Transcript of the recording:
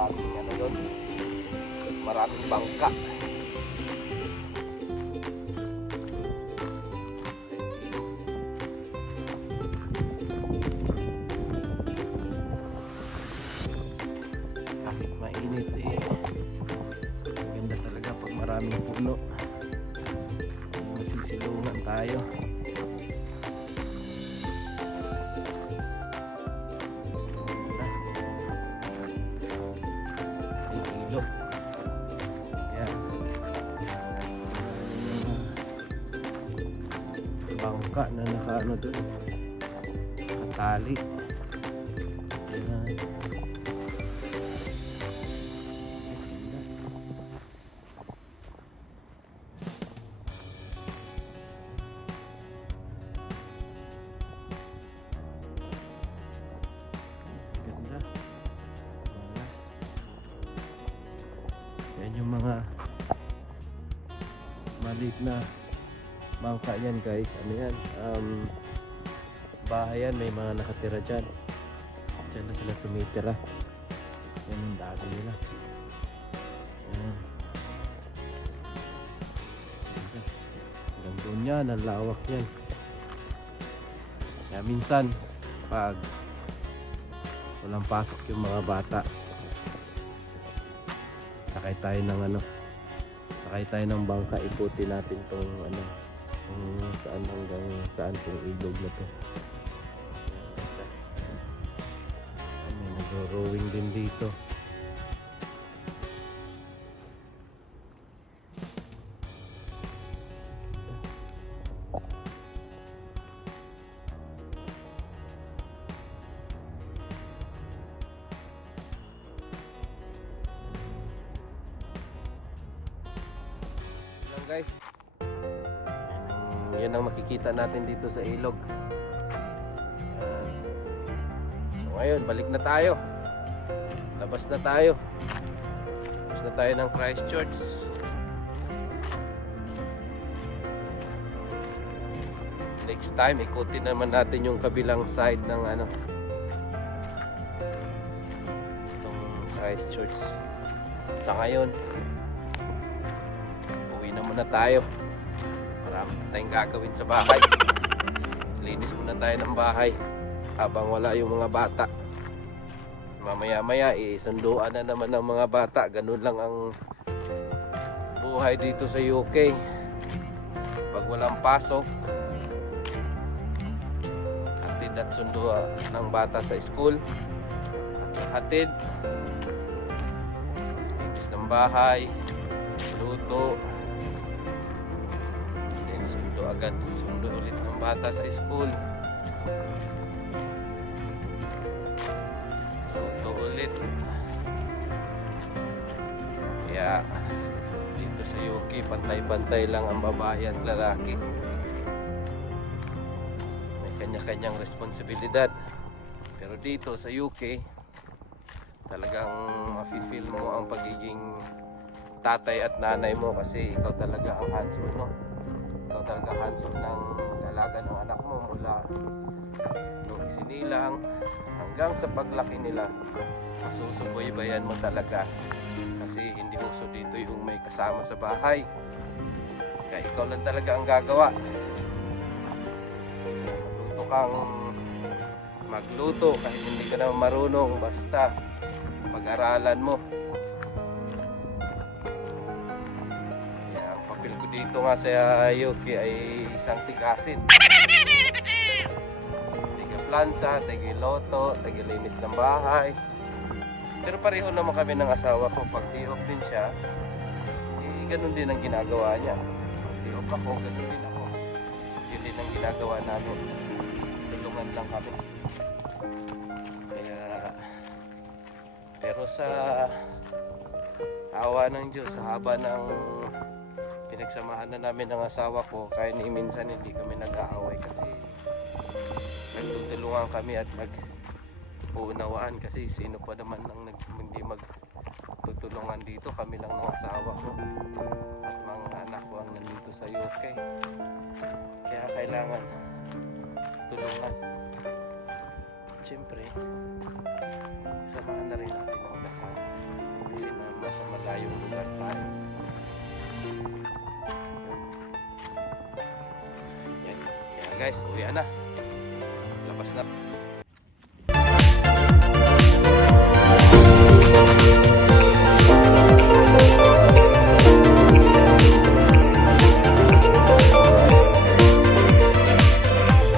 maraming ano doon, maraming bangka. Kahit mainit maganda talaga pag maraming puno, masisilungan tayo. Bangka na nakaano doon, nakatali. Ayan. Ganda. Yan yung mga maliit na bangka yan guys. Ano yan? Bahay yan, may mga nakatira dyan. Dyan na sila tumitira. Yan ang dati nila. Yan. Hanggang doon yan, ang lawak yan. Kaya minsan pag walang pasok yung mga bata, sakay tayo ng bangka, ikutin natin tong ano, kung saan hanggang saan tong ilog na to. May nagro-rowing din dito. Guys, yan ang makikita natin dito sa ilog. So ngayon, balik na tayo. Labas na tayo. Labas na tayo ng Christchurch. Next time, ikutin naman natin yung kabilang side ng ano, itong Christchurch. Sa ngayon, uwi na muna tayo. Marami tayong gagawin sa bahay. Linis muna tayo ng bahay habang wala yung mga bata. Mamaya maya isunduan na naman ng mga bata. Ganun lang ang buhay dito sa UK. Pag walang pasok, hatid at sunduan ng bata sa school. Hatid, linis ng bahay, luto, sundo ulit ng bata sa school, luto ulit. Kaya dito sa UK pantay-pantay lang ang babae at lalaki, may kanya-kanyang responsibilidad. Pero dito sa UK talagang mafe-feel mo ang pagiging tatay at nanay mo, kasi ikaw talaga ang hands-on, no? Ikaw talaga hands-on ng alaga ng anak mo mula nung isinilang hanggang sa paglaki nila. Masusubaybayan mo talaga, kasi hindi uso dito yung may kasama sa bahay. Kaya ikaw lang talaga ang gagawa. Matuto kang magluto kahit hindi ka na marunong, basta pag-aralan mo. Dito nga sa UK ay isang tigasin. Tiga-plansa, tiga-loto, tiga-linis ng bahay. Pero pareho naman kami ng asawa ko. Pag day-off din siya, ganun din ang ginagawa niya. Pag day-off ako, ganun din ako. Yun din ang ginagawa namin. Tulungan lang kami. Kaya, pero sa awa ng Diyos, sa haba ng pinagsamahan na namin ng asawa ko, kaya ni minsan hindi kami nag-aaway, kasi nagtutulungan kami at nag-uunawaan. Kasi sino pa naman ang hindi magtutulungan dito? Kami lang ng asawa ko at mga anak ko ang nandito sa UK. Kaya kailangan tulungan. Siyempre, samahan na rin natin ang dasal. kasi na nasa malayong lugar tayo. Yan. Kaya guys, uwi na. Labas na.